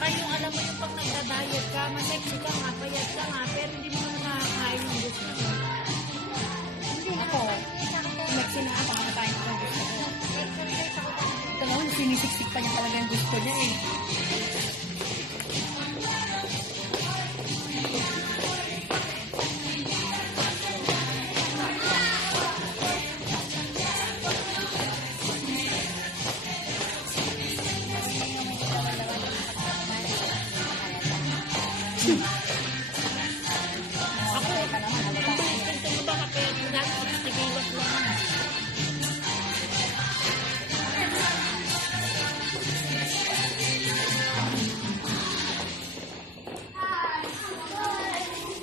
Tsaka yung alam mo yung pag nagda-diet ka, masexy ka nga, payat ka nga, pero hindi mo naman nakakain yung gusto mo. Hindi ako. Sumexy na ako, nakakain ko yung gusto ko. Ito naman, sinisiksik pa niya talaga yung gusto niya eh.